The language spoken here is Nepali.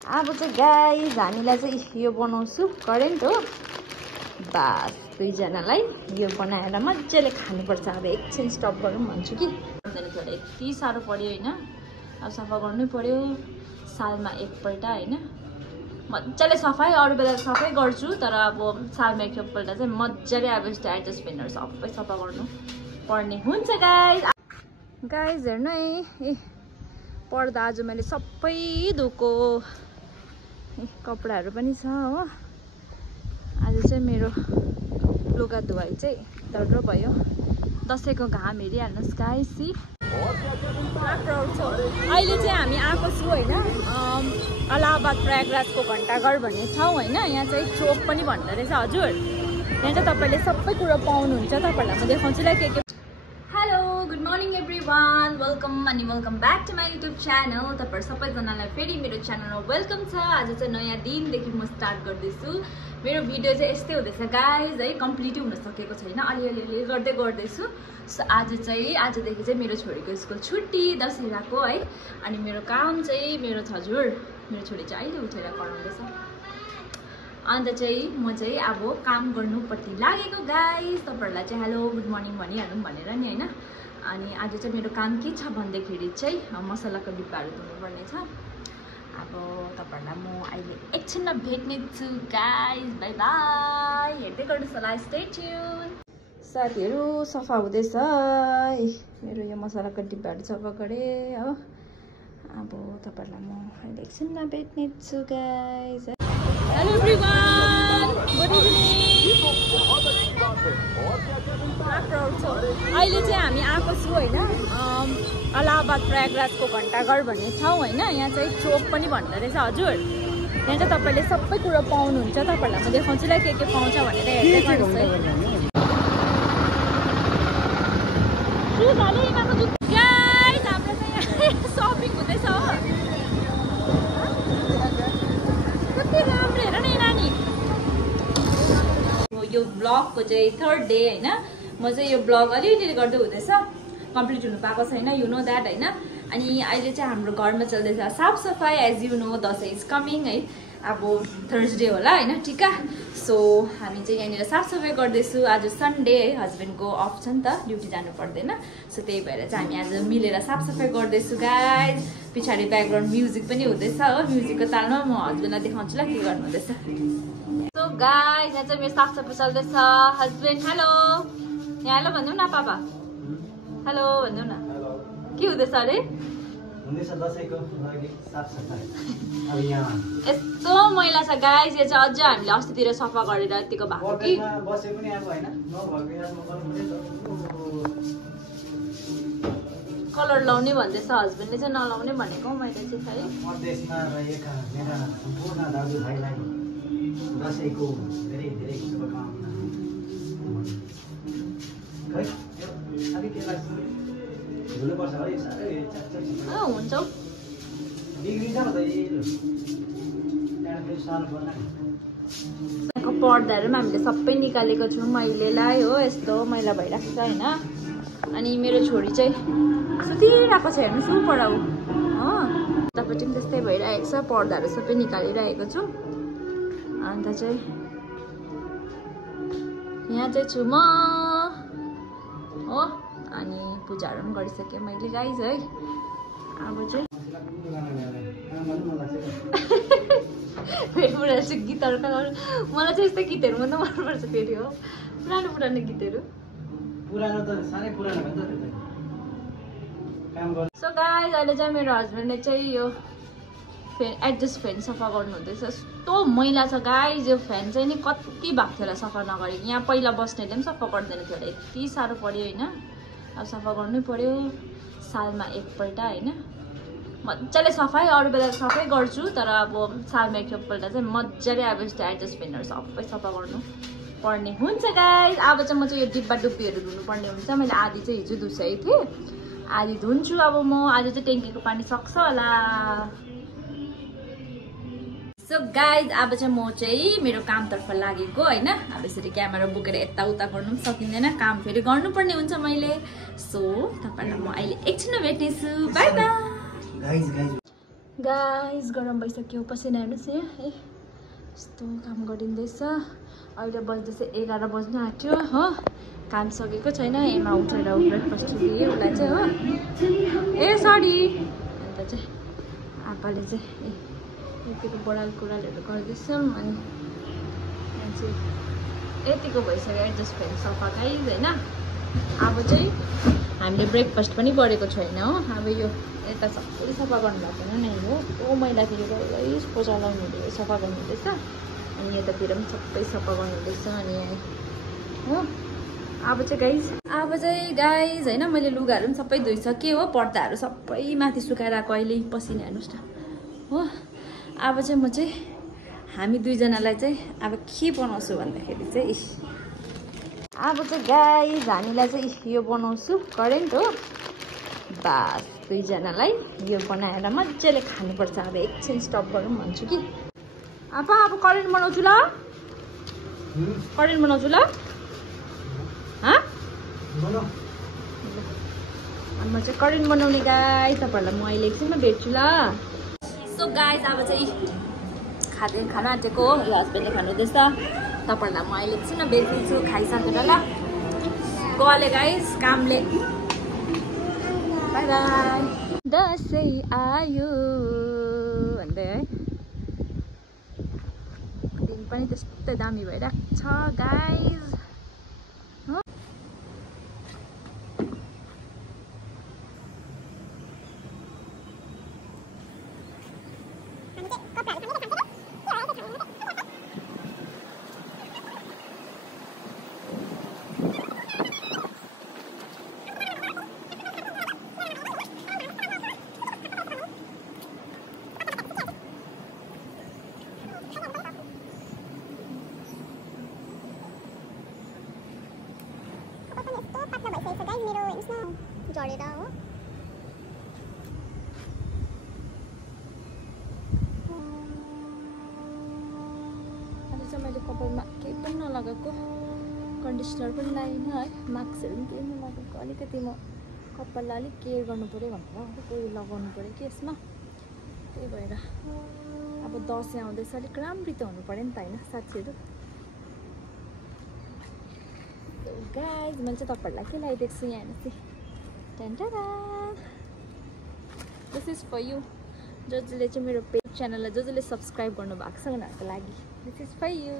अब चाहिँ गाइस हामीलाई चाहिँ यो बनाउँछु करेन्ट हो बस दुईजनालाई यो बनाएर मजाले खानुपर्छ। अब एकछिन स्टप गरौँ भन्छु कि थोरै यति साह्रो पर्यो होइन। अब सफा गर्नै पर्यो सालमा एकपल्ट होइन। मजाले सफाइ अरू बेला सफाइ गर्छु तर अब सालमा एकपल्ट चाहिँ मजाले अब यस्तो एडजस्टमेन्टहरू सबै सफा गर्नु पर्ने हुन्छ। गाइस हेर्नु है ए पर्दा आज मैले सबै धोको कपडाहरू पनि छ हो। आज चाहिँ मेरो लुगा धुवाइ चाहिँ दड्रो भयो। दसैँको घाम हेरिहाल्नुहोस् गाइस। अहिले चाहिँ हामी आएको छु होइन अलाहाबाद प्रयागराजको घण्टाघर भन्ने ठाउँ होइन। यहाँ चाहिँ चोक पनि भन्दो रहेछ हजुर। यहाँ चाहिँ तपाईँले सबै कुरो पाउनुहुन्छ। तपाईँहरूलाई म देखाउँछु ल के। Hello good morning everyone welcome अनि welcome back to my YouTube channel. तपाईँहरू सबैजनालाई फेरि मेरो च्यानलमा वेलकम छ। आज चाहिँ नयाँ दिनदेखि म स्टार्ट गर्दैछु। मेरो भिडियो चाहिँ यस्तै हुँदैछ गाइज है। कम्प्लिटै हुन सकेको छैन अलिअलि गर्दै गर्दैछु। सो आजदेखि चाहिँ मेरो छोरीको स्कुल छुट्टी दशहराको है। अनि मेरो काम चाहिँ मेरो हजुर मेरो छोरी चाहिँ अहिले उठेर कराउँदैछ। अन्त चाहिँ म चाहिँ अब काम गर्नुपट्टि लागेको गाइस। तपाईँहरूलाई चाहिँ हेलो गुड मर्निङ भनिहालौँ भनेर नि होइन। अनि आज चाहिँ मेरो काम के छ भन्दाखेरि चाहिँ मसलाको डिब्बाहरू धुनुपर्ने छ। अब तपाईँहरूलाई म अहिले एकछिनमा भेट्ने छु गाइस। By by. हेर्दै गर्नुहोस् होला स्टे ट्युन। साथीहरू सफा हुँदैछ मेरो यो मसलाको डिब्बाहरू सफा गरेँ हो। अब तपाईँहरूलाई म अहिले एकछिनमा भेट्ने छु guys. Hello everyone good evening. अहिले चाहिँ हामी आएको छु होइन अलाहाबाद प्रयागराजको घण्टाघर भन्ने ठाउँ होइन। यहाँ चाहिँ चोक पनि भन्दो रहेछ हजुर। यहाँ चाहिँ तपाईँले सबै कुरो पाउनुहुन्छ। तपाईँहरूलाई म देखाउँछु ल के पाउँछ भनेर हेर्दै गर्नुहोस् है। गाइस हाम्रो चाहिँ यहाँ सपिङ हुँदैछ हो। कति राम्रो हेर न नानी। यो ब्लगको चाहिँ थर्ड डे होइन। म चाहिँ यो ब्लग अलिअलि गर्दै हुँदैछ कम्प्लिट हुनु पाएको छैन यु नो द्याट होइन। अनि अहिले चाहिँ हाम्रो घरमा चल्दैछ साफ सफाइ as you know. Dashain is coming है। अब थर्सडे होला होइन टिका। सो हामी चाहिँ यहाँनिर साफसफाइ गर्दैछु। आज सन्डे है हस्बेन्डको अफ छ नि त ड्युटी जानु पर्दैन। सो त्यही भएर चाहिँ हामी आज मिलेर साफसफाइ गर्दैछु गाइस। पछाडि ब्याकग्राउन्ड म्युजिक पनि हुँदैछ हो। म्युजिकको तालमा म हस्बेन्डलाई देखाउँछु ल के गर्नु हुँदैछ। सो गाइस यहाँ चाहिँ मेरो साफसफाइ चल्दैछ। हस्बेन्ड हेलो यहाँ हेलो भनिदिउँ न पापा हेलो भनिदिउँ न। के हुँदैछ अरे यस्तो मैला छ गाइस। यो चाहिँ अझ हामीले अस्तितिर सफा गरेर यतिको भएको कि कलर लाउने भन्दैछ हस्बेन्डले चाहिँ नलाउने भनेको मैले चाहिँ है। हुन्छ पर्दाहरू पनि हामीले सबै निकालेको छौँ महिलेलाई हो। यस्तो मैला भइरहेको छ होइन। अनि मेरो छोरी चाहिँ सुतिरहेको छ हेर्नुहोस् ऊपर हो। तपाईँको पनि त्यस्तै भइरहेको छ। पर्दाहरू सबै निकालिरहेको छु। अन्त चाहिँ यहाँ चाहिँ छु म हो। अनि पूजाहरू पनि गरिसकेँ मैले गाइस है। अब चाहिँ फेरि पुरा चाहिँ गीतहरू मलाई चाहिँ यस्तो गीतहरू मात्रै मनपर्छ फेरि हो। पुरानो गीतहरू। सो गाइस अहिले चाहिँ मेरो हस्बेन्डले चाहिँ यो एडजस्ट फ्यान सफा गर्नु हुँदैछ। यस्तो मैला छ गाइस। यो फ्यान चाहिँ नि कति भएको थियो होला सफा नगरेको। यहाँ पहिला बस्नेले पनि सफा गर्दैन थियो होला यति साह्रो पर्यो होइन। अब सफा गर्नै पर्यो सालमा एकपल्ट होइन। मजाले सफाइ अरू बेला सफाइ गर्छु तर अब सालमा एकपल्ट चाहिँ मजाले अब यस्तो एडजस्टमेन्टहरू सबै सफा गर्नु पर्ने हुन्छ गाइस। अब चाहिँ म चाहिँ यो डिब्बा डुब्बीहरू धुनुपर्ने हुन्छ। मैले आधी चाहिँ हिजो धुसकेको थिएँ आधी धुन्छु। अब म आज चाहिँ ट्याङ्कीको पानी सक्छ होला। सो गाइज अब चाहिँ म चाहिँ मेरो कामतर्फ लागेको होइन। अब यसरी क्यामेरा बोकेर यताउता गर्नु पनि सकिँदैन। काम फेरि गर्नुपर्ने हुन्छ मैले। सो तपाईँहरूलाई म अहिले एकछिनमा भेट्नेछु। By by. गाइस गरम भइसक्यो पसिना हेर्नुहोस् यहाँ है यस्तो काम गरिँदैछ अहिले बज्दैछ 11 बज्न आँट्यो हो काम सकेको छैन एमा उठेर ब्रेकफास्ट दिएँ उसलाई चाहिँ हो ए सरी अन्त चाहिँ आपाले चाहिँ यतिको बडाल कुरालहरू गर्दैछौँ अनि यतिको भइसक्यो एडजस्ट फेरि सफा गाइस होइन अब चाहिँ हामीले ब्रेकफास्ट पनि गरेको छैन हो अब यो यता सबै सफा गर्नु भएको छैन नै हो मैला फेरि डल्लै पोचालाउनु हुँदैछ सफा गर्नु हुँदैछ अनि यतातिर पनि सबै सफा गर्नु हुँदैछ अनि हो अब चाहिँ गाइज होइन मैले लुगाहरू पनि सबै धोइसकेँ हो पर्दाहरू सबै माथि सुकाएर आएको अहिले पसिना हेर्नुहोस् न हो अब चाहिँ म चाहिँ हामी दुईजनालाई चाहिँ अब के बनाउँछु भन्दाखेरि चाहिँ अब चाहिँ गाइज हामीलाई चाहिँ यो बनाउँछु करेन्ट हो बास दुईजनालाई यो बनाएर मजाले खानुपर्छ अब एकछिन स्टप गरौँ भन्छु कि अब करेन्ट बनाउँछु ल करेन्ट बनाउँछु ल म चाहिँ करेन्ट बनाउने गाई तपाईँहरूलाई म अहिले एकछिनमा भेट्छु ल सो गाइज अब चाहिँ खाना आँटेको हो यो हस्बेन्डले खानुहुँदैछ तपाईँहरूलाई म अहिले एकछिनमा भेट्छु खाइसकेर ल गले गाइज कामले बाई बाई दसैँ आयो भन्दै है दिन पनि त्यस्तै दामी भइरहेको छ गाइज झरेर हो आज चाहिँ मैले कपालमा केही पनि नलगाएको कन्डिसनर पनि लगाइनँ है मास्कहरू पनि केही नलगाएको अलिकति म कपाललाई अलिक केयर गर्नु पऱ्यो भनेर कोही लगाउनु पऱ्यो कि यसमा त्यही भएर अब दसैँ आउँदैछ अलिक राम्ररी त हुनु पऱ्यो नि त होइन साथीहरू गाइज मैले चाहिँ तपाईँहरूलाई के लगाइदिएको छु यहाँ हेर्नुहोस् दिस इज फर यु जसले चाहिँ मेरो पेज च्यानललाई जसले सब्सक्राइब गर्नु भएको छ उनीहरूको लागि दिस इज फर यु